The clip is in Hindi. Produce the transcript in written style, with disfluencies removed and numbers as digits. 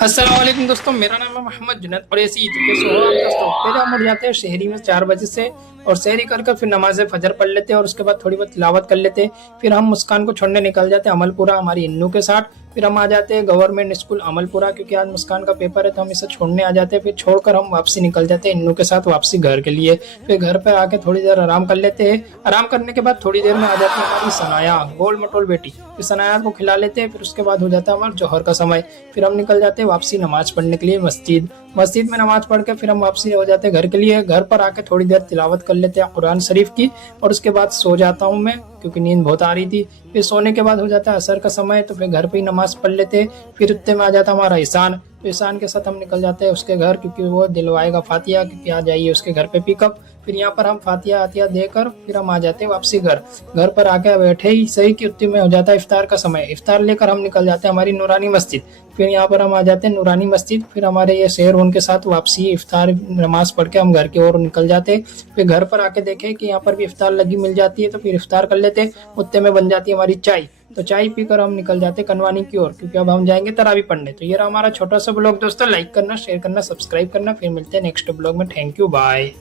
अस्सलाम वालेकुम दोस्तों, मेरा नाम है मोहम्मद जुनैद और ऐसी ईद के सो आप दोस्तों। पहले हम उठ जाते हैं शहरी में 4 बजे से और शहरी कर फिर नमाज फजर पढ़ लेते हैं और उसके बाद थोड़ी बहुत तिलावत कर लेते हैं। फिर हम मुस्कान को छोड़ने निकल जाते हैं अमलपुरा हमारी इन्नू के साथ। फिर हम आ जाते हैं गवर्नमेंट स्कूल अमलपुरा, क्योंकि आज मुस्कान का पेपर है तो हम इसे छोड़ने आ जाते हैं। फिर छोड़कर हम वापसी निकल जाते हैं इन्नू के साथ वापसी घर के लिए। फिर घर पर आके थोड़ी देर आराम कर लेते हैं। आराम करने के बाद थोड़ी देर में आ जाती है हमारी सनाया गोल मटोल बेटी। फिर सनाया को खिला लेते हैं। फिर उसके बाद हो जाता है हमारा जोहर का समय। फिर हम निकल जाते हैं वापसी नमाज पढ़ने के लिए मस्जिद में नमाज पढ़ के फिर हम वापसी हो जाते हैं घर के लिए। घर पर आके थोड़ी देर तिलावत कर लेते हैं कुरान शरीफ की और उसके बाद सो जाता हूँ मैं, क्योंकि नींद बहुत आ रही थी। फिर सोने के बाद हो जाता है असर का समय, तो फिर घर पे ही नमाज पढ़ लेते। फिर उतने में आ जाता हमारा ईशान, तो ईशान के साथ हम निकल जाते हैं उसके घर, क्योंकि वो दिलवाएगा फातिया, क्योंकि आ जाइए उसके घर पे पिकअप। फिर यहाँ पर हम फातिया आतिया देकर फिर हम आ जाते हैं वापसी घर। घर पर आके बैठे ही सही कि उतने में हो जाता है इफ्तार का समय। इफ्तार लेकर हम निकल जाते हैं हमारी नूरानी मस्जिद। फिर यहाँ पर हम आ जाते हैं नूरानी मस्जिद। फिर हमारे ये शेर उनके साथ वापसी इफ्तार नमाज पढ़ के हम घर की ओर निकल जाते। फिर घर पर आके देखे कि यहाँ पर भी इफ्तार लगी मिल जाती है, तो फिर इफ्तार कर लेते। उतने में बन जाती है हमारी चाय, तो चाय पीकर हम निकल जाते कनवानी की ओर, क्योंकि अब हम जाएंगे तरावी पढ़ने। तो ये रहा हमारा छोटा सा ब्लॉग दोस्तों। लाइक करना, शेयर करना, सब्सक्राइब करना। फिर मिलते हैं नेक्स्ट ब्लॉग में। Thank you, bye.